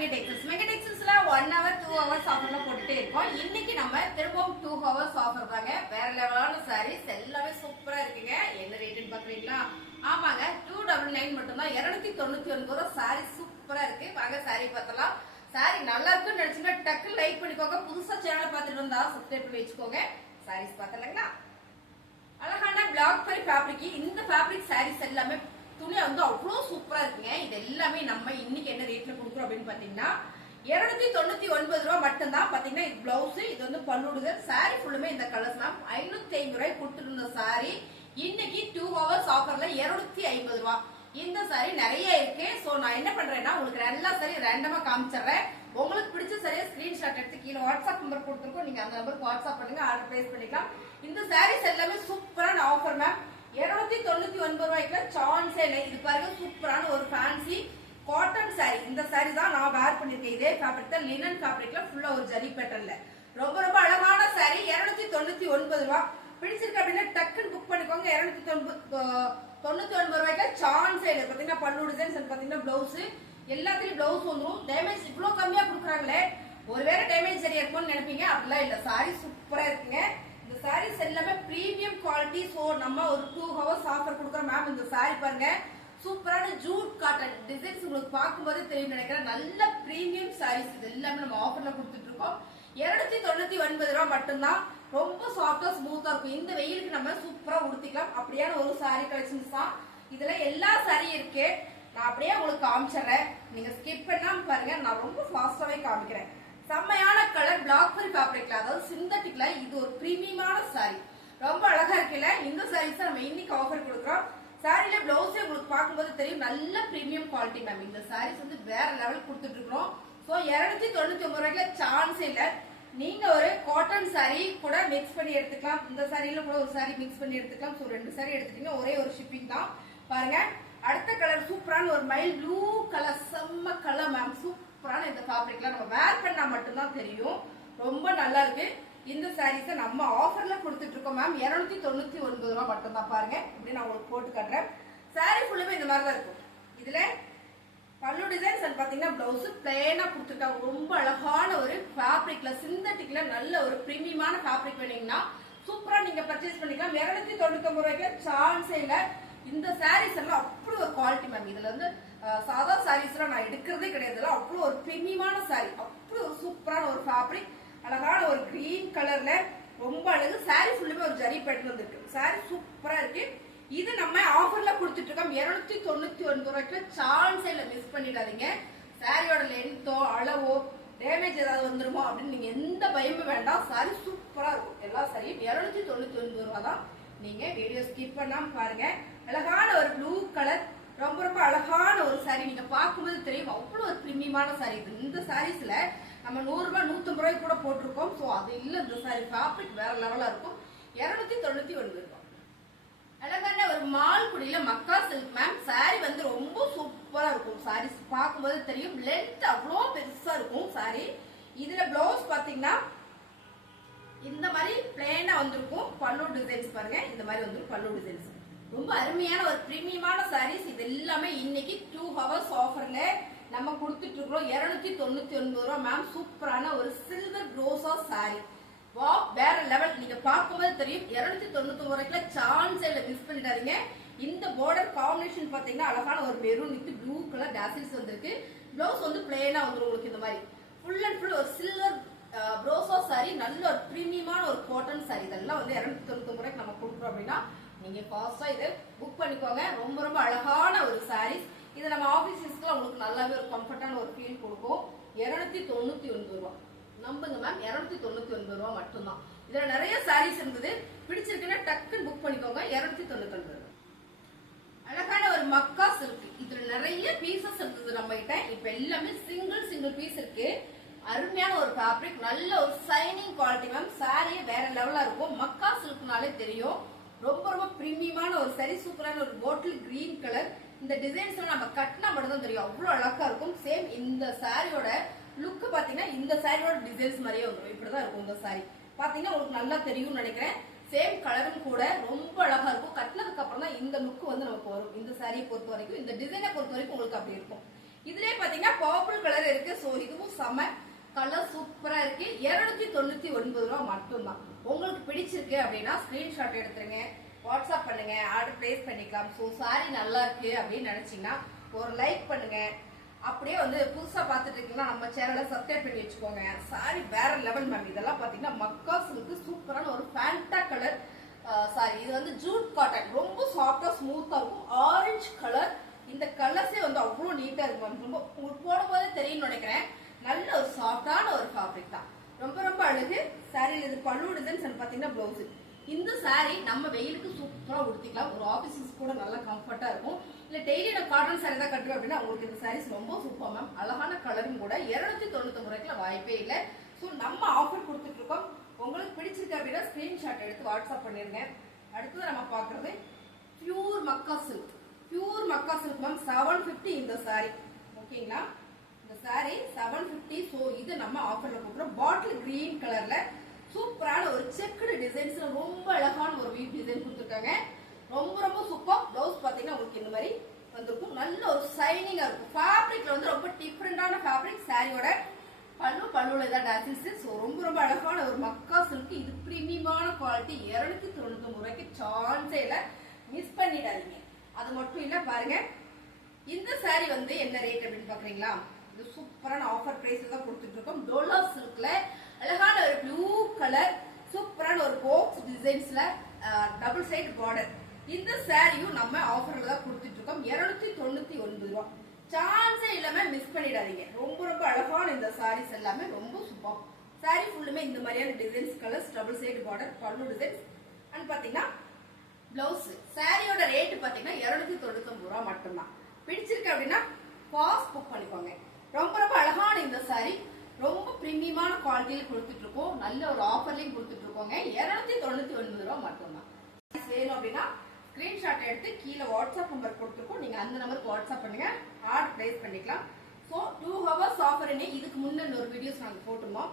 மெகடெக்ஸஸ்ல 1 hour 2 hours ஆஃபர்ல போட்டுட்டே இருக்கோம். இன்னைக்கு நம்ம திரும்பவும் 2 hours ஆஃபர் தாங்க. வேற லெவலான சாரீஸ் எல்லாமே சூப்பரா இருக்குங்க. என்ன ரேட்னு பாக்குறீங்களா? ஆமாங்க 299 மட்டும் தான். 299 ரூபாய் சாரி சூப்பரா இருக்கு. வாங்க சாரி பார்த்தலாம். சாரி நல்லா இருக்குன்னு நினைச்சீங்க டக்கு லைக் பண்ணிக்கோங்க. புதுசா சேனலை பார்த்துட்டு வந்தா சப்ஸ்கிரைப் பண்ணி வச்சுக்கோங்க. சாரீஸ் பார்த்தலாங்களா? அழகான பிளாக் பை ஃபேப்ரிக். இந்த ஃபேப்ரிக் சாரீஸ் எல்லாமே துணி வந்து அவ்வளவு சூப்பரா இருக்குங்க. இது எல்லாமே நம்ம இன்னைக்கு என்ன ரேட்ல கொடுக்குறோம் அப்படின்னு பாத்தீங்கன்னா 299 ரூபாய் மட்டும் தான். பாத்தீங்கன்னா இது பிளவுஸ், இது வந்து பல்லுடுது. சாரி ஃபுல்லுமே இந்த கலர்ஸ் தான். 550 ரூபாய் கொடுத்துட்டு இருந்த சாரி இன்னைக்கு 2 hours ஆஃபர்ல 250 ரூபாய். இந்த சாரி நிறைய இருக்கு. சோ நான் என்ன பண்றேன்னா உங்களுக்கு எல்லா சாரி ரேண்டமா காமிச்சிடுறேன். உங்களுக்கு பிடிச்ச சரியா ஸ்கிரீன்ஷாட் எடுத்து கீழே வாட்ஸ்அப் நம்பர் கொடுத்துருக்கோம். நீங்க அந்த நம்பருக்கு வாட்ஸ்அப் பண்ணுங்க, ஆர்டர் பிளேஸ் பண்ணிக்கலாம். இந்த சாரீஸ் எல்லாமே சூப்பரான ஆஃபர் மேம். 299 ரூபாய்க்கு சான்ஸே இல்லை. இது பாருங்க சூப்பரான ஒரு ஃபேன்சி காட்டன் சாரி. இந்த சாரி தான் நான் வேர் பண்ணிருக்கேன். இதே ஃபேப்ரிக் தான், லினன் ஃபேப்ரிக்ல ஃபுல்லா ஒரு ஜரி பேட்டர்ன்ல ரொம்ப ரொம்ப அழகான சாரி. 299 ரூபாய். பிடிச்சிருக்கு அப்படின்னா டக்குன்னு புக் பண்ணிக்கோங்க. 299 ரூபாய்க்கு சான்ஸே இல்லை. பாத்தீங்கன்னா பல்லு டிசைன்ஸ், பாத்தீங்கன்னா பிளவுஸ், எல்லாத்துலயும் பிளவுஸ் வந்துடும். டேமேஜ் இவ்வளவு கம்மியா கொடுக்குறாங்களே, ஒருவேளை டேமேஜ் சரியா இருக்கும்னு நினைப்பீங்க. அப்படிலாம் இல்ல, சாரி சூப்பரா இருக்குங்க. இந்த சாரீஸ் எல்லாமே பிரீமியம் குவாலிட்டி. சோ நம்ம ஒரு 2 hours ஆஃபர் கொடுக்குறோம் மேம். இந்த சாரி பாருங்க சூப்பரான ஜூட் காட்டன் டிசைன்ஸ் உங்களுக்கு பார்க்கும்போதே தெரியும் நினைக்கிறேன். நல்ல பிரீமியம் சாரீஸ் இது எல்லாமே நம்ம ஆஃபர்ல கொடுத்துட்டு இருக்கோம். 299 ரூபாய் மட்டும்தான். ரொம்ப சாஃப்டா ஸ்மூத்தா இருக்கும். இந்த வெயிலுக்கு நம்ம சூப்பரா உடுத்திக்கலாம். அப்படியான ஒரு சாரி கலெக்ஷன்ஸ் தான். இதுல எல்லா சாரி இருக்கு. நான் அப்படியே உங்களுக்கு காமிச்சிடுறேன். நீங்க ஸ்கிப் பண்ணாம பாருங்க. நான் ரொம்ப ஃபாஸ்டாவே காமிக்கிறேன். செம்மையான கலர் பிளாக் பை ஃபேப்ரிக்ல, அதாவது சிந்தட்டிக்ல இது ஒரு பிரீமியமான சாரி. ரொம்ப அழகா இருக்குல்ல? இந்த சாரீஸ் நம்ம இன்னைக்கு ஆஃபர் கொடுக்குறோம். சாரில பிளவுஸே உங்களுக்கு பார்க்கும்போது தெரியும் நல்ல பிரீமியம் குவாலிட்டி மேம். இந்த சாரீஸ் வந்து வேற லெவல் கொடுத்துட்டு இருக்கோம். ஸோ 299 ரூபாய்க்கு சான்ஸ் இல்ல. நீங்க ஒரு காட்டன் சாரி கூட மிக்ஸ் பண்ணி எடுத்துக்கலாம். இந்த சாரியில கூட ஒரு சாரி மிக்ஸ் பண்ணி எடுத்துக்கலாம். ஸோ 2 சாரி எடுத்துட்டீங்கன்னா ஒரே ஒரு ஷிப்பிங் தான். பாருங்க அடுத்த கலர் சூப்பரான ஒரு மைல் ப்ளூ கலர், செம்ம கலர் மேம். சூப்பரான இந்த ஃபேப்ரிக்ல நம்ம வேர் பண்ணா மட்டும்தான் தெரியும். ரொம்ப நல்லா இருக்கு. இந்த சாரீஸை நம்ம ஆஃபர்ல கொடுத்துட்டு இருக்கோம் மேம். 299 ரூபாய் மட்டும் தான். பாருங்க இப்படி நான் உங்களுக்கு போட்டு காட்டுறேன். சாரி ஃபுல்லுமே இந்த மாதிரி தான் இருக்கும். இதுல பல்லு டிசைன்ஸ் பாத்தீங்கன்னா பிளவுஸ் பிளேனா கொடுத்துருக்காங்க. ரொம்ப அழகான ஒரு ஃபேப்ரிக்ல, சிந்தட்டிக்ல நல்ல ஒரு பிரீமியமான ஃபேப்ரிக் வேணுங்கன்னா சூப்பரா நீங்க பர்ச்சேஸ் பண்ணிக்கலாம். 299 ரூபாய்க்கு சான்ஸே இல்ல. இந்த சாரீஸ் எல்லாம் அப்படி ஒரு குவாலிட்டி மேம். இதுல வந்து சாதா சாரீஸ் எல்லாம் நான் எடுக்கிறதே கிடையாது. அவ்வளவு ஒரு பிரீமியமான சாரி, அப்படி ஒரு சூப்பரான ஒரு ஃபேப்ரிக், அழகான ஒரு கிரீன் கலர்ல ரொம்ப அழகு. சாரி ஃபுல்லுமே ஒரு ஜரி பேட்டர்ன் வந்துருக்கு. சாரி சூப்பரா இருக்கு. இது நம்ம ஆஃபர்ல கொடுத்துட்டு இருக்கோம். 299 ரூபாய்க்கு சான்ஸே இல்ல. மிஸ் பண்ணிடாதீங்க. சாரியோட லென்த்தோ அளவோ டேமேஜ் ஏதாவது வந்துருமோ அப்படின்னு நீங்க எந்த பயமும் வேண்டாம். சாரி சூப்பரா இருக்கும். எல்லா சாரியும் 299 ரூபாய் தான். நீங்க வீடியோ ஸ்கிப் பண்ணாம பாருங்க. அழகான ஒரு ப்ளூ கலர், ரொம்ப ரொம்ப அழகான ஒரு சாரி. நீங்க பார்க்கும்போது தெரியும் அவ்வளவு ஒரு பிரீமியமான சாரி. இந்த சாரீஸ்ல நம்ம 100 ரூபாய் 150 ரூபாய் கூட போட்டிருக்கோம். சோ அது இல்ல, இந்த சாரி ஃபேப்ரிக் வேற லெவலா இருக்கும். 299 ரூபாய். அழகான ஒரு மால் குடியில மக்கா சில்க் மேம். சாரி வந்து ரொம்ப சூப்பரா இருக்கும். சாரி பார்க்கும்போது தெரியும் லென்த் அவ்வளோ பெருசா இருக்கும் சாரி. இதுல பிளவுஸ் பாத்தீங்கன்னா இந்த மாதிரி பிளேனா வந்திருக்கும். பல்லு டிசைன்ஸ் பாருங்க இந்த மாதிரி வந்துரும் பல்லு டிசைன்ஸ். ரொம்ப அருமையான ஒரு பிரீமியமான சாரீஸ். இது எல்லாமே இன்னைக்கு 2 hours ஆஃபர்ல நம்ம கொடுத்துட்டு இருக்கோம். 299 ரூபாய் மேம். சூப்பரான ஒரு சில்வர் ரோசா சாரி. வா வேற லெவல். நீங்க பார்க்கும்போது தெரியும் 299 ரூபாய்க்குள்ள சான்ஸ் இல்ல. மிஸ் பண்ணிடாதீங்க. இந்த பார்டர் காம்பினேஷன் பாத்தீங்கன்னா அழகான ஒரு maroon with blue colour tassels வந்திருக்கு. பிளவுஸ் வந்து பிளேனா வந்துரும் உங்களுக்கு. இந்த மாதிரி ஃபுல் அண்ட் ஃபுல் ஒரு சில்வர் ரோசா சாரி, நல்ல ஒரு பிரீமியமான ஒரு காட்டன் சாரி. இதெல்லாம் வந்து 299 ரூபாய்க்கு நம்ம கொடுக்குறோம் அப்படின்னா நீங்க ஃபாஸ்டா இதை புக் பண்ணிக்கோங்க. ரொம்ப ரொம்ப அழகான ஒரு சாரீஸ். இது நம்ம ஆபீஸ்ல உங்களுக்கு நல்லாவே ஒரு கம்ஃபர்டான ஒரு ஃபீல் கொடுக்கும். 299 ரூபாய். நம்புங்க மேம், 299 ரூபாய் மட்டும்தான். இதுல நிறைய சாரீஸ் இருந்தது. பிடிச்சிருக்குன்னா டக்குன்னு புக் பண்ணிக்கோங்க. 299 ரூபாய். அழகான ஒரு மக்கா சில்க். இதுல நிறைய பீசஸ் இருந்தது நம்ம கிட்ட. இப்ப எல்லாமே சிங்கிள் பீஸ் இருக்கு. அருமையான ஒரு ஃபேப்ரிக், நல்ல ஒரு சைனிங் குவாலிட்டி மேம். சாரியே வேற லெவலா இருக்கும். மக்கா சில்க்னாலே தெரியும் ரொம்ப ரொம்ப பிரீமியமான ஒரு சாரி. சூப்பரான ஒரு பாட்டில் கிரீன் கலர். இந்த டிசைன்ஸ் நம்ம கட்டினா மட்டும் தான் தெரியும், அவ்வளவு அழகா இருக்கும். சேம் இந்த சாரியோட லுக் பாத்தீங்கன்னா இந்த சாரியோட டிசைன்ஸ் மாதிரியே வந்துடும். இப்படிதான் இருக்கும் இந்த சாரி. பாத்தீங்கன்னா உங்களுக்கு நல்லா தெரியும்னு நினைக்கிறேன். சேம் கலரும் கூட ரொம்ப அழகா இருக்கும். கட்டினதுக்கு அப்புறம் தான் இந்த லுக் வந்து நமக்கு வரும். இந்த சாரியை பொறுத்த வரைக்கும், இந்த டிசைனை பொறுத்த வரைக்கும் உங்களுக்கு அப்படி இருக்கும். இதுலயே பாத்தீங்கன்னா பர்பிள் கலர் இருக்கு. ஸோ இதுவும் செம கலர் சூப்பரா இருக்கு. 299 ரூபா மட்டும்தான். உங்களுக்கு பிடிச்சிருக்கு அப்படின்னா ஸ்கிரீன்ஷாட் எடுத்துருங்க, வாட்ஸ்அப் பண்ணுங்க, ஆர்டர் பிளேஸ் பண்ணிக்கலாம். ஸோ சாரி நல்லா இருக்கு அப்படின்னு நினைச்சீங்கன்னா ஒரு லைக் பண்ணுங்க. அப்படியே வந்து புதுசா பாத்துட்டு இருக்கீங்கன்னா நம்ம சேனலை சப்ஸ்கிரைப் பண்ணி வச்சுக்கோங்க. சாரி வேற லெவல் மேம். இதெல்லாம் பாத்தீங்கன்னா மக்கா சில்க்கு சூப்பரான ஒரு ஃபேண்டா கலர் சாரி. இது வந்து ஜூட் காட்டன், ரொம்ப சாஃப்டா ஸ்மூத்தா இருக்கும். Orange colour. இந்த கலர்ஸே வந்து அவ்வளவு நீட்டா இருக்கும் மேம். ரொம்ப உங்களுக்கு போடும் போதே தெரியும்னு நினைக்கிறேன். நல்ல ஒரு சாஃப்டான ஒரு ஃபேப்ரிக் தான். ரொம்ப ரொம்ப அழகு. சாரியில் இது பல்லு டிசைன்ஸ் பாத்தீங்கன்னா பிளவுஸ். இந்த சாரி நம்ம வெயிலுக்கு சூப்பரா உடுத்திக்கலாம். ஒரு ஆபீஸ் கூட நல்லா கம்ஃபர்ட்டா இருக்கும். இல்ல டெய்லி நான் காட்டன் சாரி தான் கட்டுவேன் அப்படின்னா உங்களுக்கு இந்த சாரீஸ் ரொம்ப சூப்பர் மேம். அழகான கலரும் கூட. 299 ரூபாய்க்குல வாய்ப்பே இல்லை. ஸோ நம்ம ஆஃபர் கொடுத்துட்டு இருக்கோம். உங்களுக்கு பிடிச்சிருக்கு அப்படின்னா ஸ்கிரீன்ஷாட் எடுத்து வாட்ஸ்அப் பண்ணிருங்க. அடுத்தது நம்ம பாக்குறது பியூர் மக்கா சில்க். பியூர் மக்கா சில்க் மேம் 750 இந்த சாரி. ஓகேங்களா, இந்த சாரி 750. ஸோ இது நம்ம ஆஃபர்ல கொடுக்குறோம். பாட்டில் கிரீன் கலர்ல சூப்பரான ஒரு செக்குடு டிசைன்ஸ், ரொம்ப அழகான ஒரு வீவ் டிசைன் கொடுத்துருக்காங்க. ரொம்ப ரொம்ப சூப்பர். பிளவுஸ் பாத்தீங்கன்னா உங்களுக்கு இந்த மாதிரி வந்திருக்கும். நல்ல ஒரு சைனிங்கா இருக்கும். ஃபேப்ரிக்ல வந்து ரொம்ப டிஃபரெண்டான ஃபேப்ரிக். சாரியோட பல்லுல தான் டாசில்ஸ். ஸோ ரொம்ப ரொம்ப அழகான ஒரு மக்கா சில்க். இது பிரீமியமான குவாலிட்டி. 299 ரூபாய்க்கு சான்ஸே இல்லை. மிஸ் பண்ணிடாதீங்க. அது மட்டும் இல்ல பாருங்க, இந்த சாரி வந்து என்ன ரேட் அப்படின்னு பாக்குறீங்களா? இது சூப்பரான ஆஃபர் பிரைஸ்ல தான் கொடுத்துட்டு இருக்கோம். டோலா சில்க்ல அழகான ஒரு ப்ளூ கலர் சூப்பரான ஒரு பாக்ஸ் டிசைன்ஸ்ல டபுள் சைடு பார்டர். இந்த சாரியும் நம்ம ஆஃபர்ல தான் கொடுத்துட்டு இருக்கோம். 299 ரூபாய். சான்ஸே இல்லாம மிஸ் பண்ணிடாதீங்க. ரொம்ப ரொம்ப அழகான இந்த சாரீஸ் எல்லாமே ரொம்ப சூப்பர். சாரி ஃபுல்லுமே இந்த மாதிரியான designs, colours, double side border, பல்லு டிசைன்ஸ் அண்ட் பாத்தீங்கன்னா பிளவுஸ். சாரியோட ரேட் பாத்தீங்கன்னா 299 ரூபாய் மட்டும்தான். பிடிச்சிருக்கு அப்படின்னா ஃபாஸ்ட் புக் பண்ணிக்கோங்க. ரொம்ப ரொம்ப அழகான இந்த சாரி ரொம்ப பிரீமியமான குவாலிட்டியில கொடுத்துட்டு இருக்கோம். நல்ல ஒரு ஆஃபர்லயும் கொடுத்துட்டு இருக்கோங்க. 299 ரூபாய் மட்டும்தான். வேணும் அப்படின்னா ஸ்கிரீன்ஷாட் எடுத்து கீழே வாட்ஸ்அப் நம்பர் கொடுத்துருக்கோம். நீங்க அந்த நம்பருக்கு வாட்ஸ்அப் பண்ணுங்க, ஆர்டர் பிளேஸ் பண்ணிக்கலாம். So 2 hours offer. இதுக்கு முன்ன ஒரு வீடியோஸ் நாங்கள் போட்டிருந்தோம்.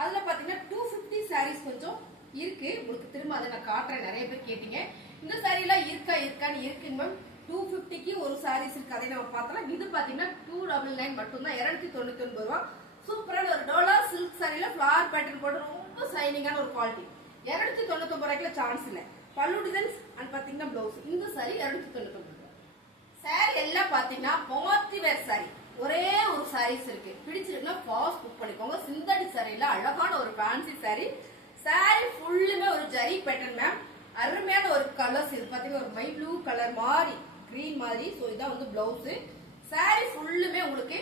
அதுல பாத்தீங்கன்னா 250 சாரீஸ் கொஞ்சம் இருக்கு. உங்களுக்கு திரும்ப அதை நான் காட்டுறேன். நிறைய பேர் கேட்டீங்க இந்த சாரி எல்லாம் இருக்கான்னு. இருக்குங்க மேம். 250க்கு ஒரு சாரீஸ் இருக்கு. அதை நம்ம பார்த்தலாம். இது பாத்தீங்கன்னா 299 மட்டும்தான். 299 ரூபாய். சூப்பரான ஒரு டோலா சில்க் சாரியில ஃபிளவர் பேட்டர்ன் போட்டு ரொம்ப சைனிங்கான ஒரு குவாலிட்டி. 299 ரூபாய்க்குல சான்ஸ் இல்ல. பல்லு டிசைன்ஸ் அண்ட் பாத்தீங்கன்னா பிளவுஸ். இந்த சாரி 299 ரூபாய். சாரி எல்லாம் பாத்தீங்கன்னா பார்ட்டி வேர் சாரி. ஒரே ஒரு சாரீஸ் இருக்கு. பிடிச்சிருக்குன்னா ஃபாஸ்ட் புக் பண்ணிக்கோங்க. சிந்தடிக் சாரியில அழகான ஒரு ஃபேன்சி சாரி. சாரி ஃபுல்லுமே ஒரு ஜரி பேட்டர்ன் மேம். அருமையான ஒரு கலர்ஸ். இது பாத்தீங்கன்னா ஒரு மை ப்ளூ கலர் மாதிரி, கிரீன் மாதிரி. சோ இதான் வந்து பிளவுஸ். சாரி ஃபுல்லுமே உங்களுக்கு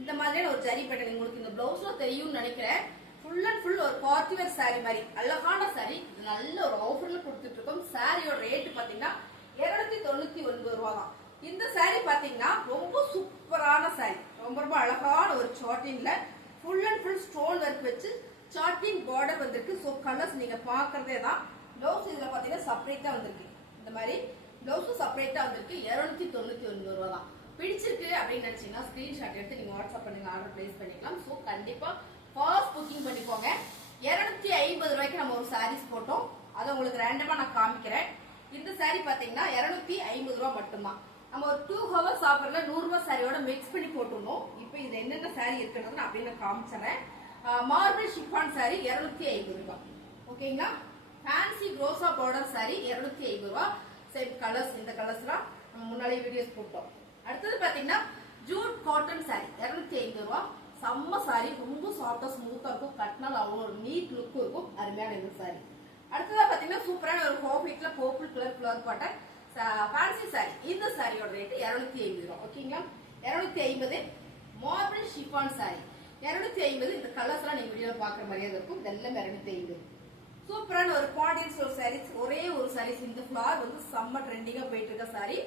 இந்த மாதிரியான ஒரு ஜரி பேட்டர்ன். உங்களுக்கு இந்த பிளவுஸ்ல தெரியும்னு நினைக்கிறேன். ஃபுல் அண்ட் ஃபுல் ஒரு பார்ட்டி வேர் சாரி மாதிரி அழகான சாரி. இது நல்ல ஒரு ஆஃபர்ல கொடுத்துட்டு இருக்கோம். சாரியோட ரேட் பாத்தீங்கன்னா 299 ரூபாய் தான். இந்த சாரி பாத்தீங்கன்னா ரொம்ப சூப்பரான சாரி. ரொம்ப ரொம்ப அழகான ஒரு சாட்டின்ல full and full stone work வச்சு சாட்டின் பார்டர் வந்திருக்கு. சோ கலர்ஸ் நீங்க பாக்குறதே தான். பிளவுஸ் இதுல பாத்தீங்கன்னா செப்பரேட்டா வந்திருக்கு. இந்த மாதிரி பிளவுஸ் செப்பரேட்டா வந்திருக்கு. 299 ரூபாய் தான். பிடிச்சிருக்கு அப்படின்னு நினைச்சீங்கன்னா ஸ்கிரீன்ஷாட் எடுத்து நீங்க வாட்ஸ்அப் பண்ணுங்க, ஆர்டர் பிளேஸ் பண்ணிக்கலாம். சோ கண்டிப்பா ஃபாஸ்ட் புக்கிங் பண்ணிக்கோங்க. 250 ரூபாய்க்கு நம்ம ஒரு சாரீஸ் போட்டோம். அதை உங்களுக்கு ரேண்டமா நான் காமிக்கிறேன். இந்த சாரி பாத்தீங்கன்னா 250 ரூபாய் மட்டும்தான். நம்ம ஒரு 2 ஹவர்ஸ் ஆஃபர்ல 100 ரூபாய் சாரியோட மிக்ஸ் பண்ணி போட்டுருந்தோம். இப்போ இது என்னென்ன சாரி இருக்குன்னு நான் அப்படியே காமிச்சறேன். மார்பிள் ஷிஃபான் சாரி 250 ரூபாய். ஓகேங்களா. ஃபேன்சி ரோசா பார்டர் சாரி 250 ரூபாய். Same colours. இந்த கலர்ஸ்லாம் நம்ம முன்னாடி வீடியோஸ் போட்டோம். அடுத்தது பாத்தீங்கன்னா ஜூட் காட்டன் சாரி 250 ரூபாய். செம்ம சாரி. ரொம்ப சாஃப்டா ஸ்மூத்தா இருக்கும். கட்டினால் அவ்வளோ ஒரு நீட் லுக் இருக்கும். அருமையான இந்த சாரி. அடுத்ததா பாத்தீங்கன்னா சூப்பரான ஒரு ஹோபிக்ல பர்பிள் கலர் ஃபிளவர் பாட்டன் ஃபேன்சி சாரி. இந்த சாரியோட ரேட் 250 ரூபாய். ஓகேங்களா. 250. Marble chiffon sorry 250. இந்த கலர்ஸ் எல்லாம் நீங்க வீடியோல பாக்குற மாதிரியே இருக்கும். இதெல்லாம் 250. சூப்பரான ஒரு பாண்டியன் ஸ்டோர் சாரீஸ். ஒரே ஒரு சாரீஸ். இந்த ஃபிளவர் வந்து செம்ம ட்ரெண்டிங்கா போயிட்டு இருக்க சாரி.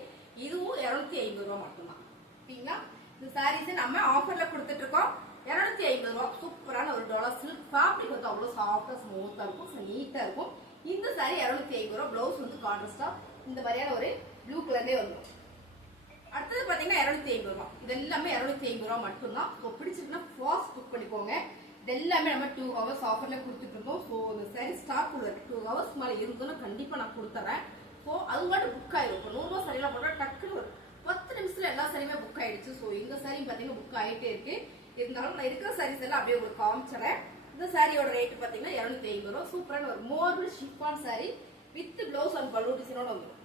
இதுவும் 250 ரூபாய் மட்டும்தான். ஓகேங்களா. இந்த சாரீஸ் நம்ம ஆஃபர்ல கொடுத்துட்டு இருக்கோம். 250 ரூபாய். சூப்பரான ஒரு டாலர் சில்க் ஃபேப்ரிக் வந்து அவ்வளவு சாஃப்டா ஸ்மூத்தா இருக்கும். நீட்டா இருக்கும். இந்த சாரி 250 ரூபாய். பிளவுஸ் வந்து கான்ட்ராஸ்டா இந்த மாதிரியான ஒரு ப்ளூ கலர்லயே வந்துடும். அடுத்தது பாத்தீங்கன்னா 250 ரூபாய். இது எல்லாமே 250 ரூபாய் மட்டும்தான். ஸோ பிடிச்சிருக்குன்னா ஃபாஸ்ட் புக் பண்ணிக்கோங்க. இது எல்லாமே நம்ம 2 ஹவர்ஸ் ஆஃபர்ல கொடுத்துட்டு இருக்கோம். ஸோ இந்த சாரி ஸ்டாக் உள்ள 2 ஹவர்ஸ் மேலே இருந்தோம்னா கண்டிப்பா நான் கொடுத்துறேன். ஸோ அது மட்டும் புக் ஆயிடும். இப்போ 100 ரூபாய் சாரியெல்லாம் போட்டா டக்குன்னு ஒரு 10 நிமிஷத்துல எல்லா சாரியுமே புக் ஆயிடுச்சு. ஸோ எங்க சாரியும் பாத்தீங்கன்னா புக் ஆயிட்டே இருக்கு. இருந்தாலும் நான் இருக்கிற சாரீஸ் எல்லாம் அப்படியே உங்களுக்கு காமிச்சிடறேன். இந்த சாரியோட ரேட் பாத்தீங்கன்னா 250 ரூபா. சூப்பரான ஒரு marble chiffon sari with blouse and பல்லு டிசைனோட வந்துடும்.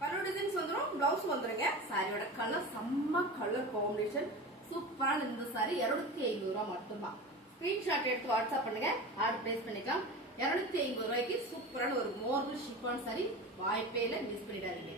பல்லு டிசைன்ஸ் வந்துடும், பிளவுஸ் வந்துருங்க. சாரியோட கலர் செம்ம கலர் காம்பினேஷன். சூப்பரான இந்த சாரி 250 ரூபா மட்டும்தான். ஸ்கிரீன்ஷாட் எடுத்து வாட்ஸ்அப் பண்ணுங்க, ஆர்டர் பிளேஸ் பண்ணிக்கலாம். 250 ரூபாய்க்கு சூப்பரான ஒரு மோர்பிள் ஷிஃபான் சாரி வாய்ப்பே இல்லை, மிஸ் பண்ணிடாதீங்க.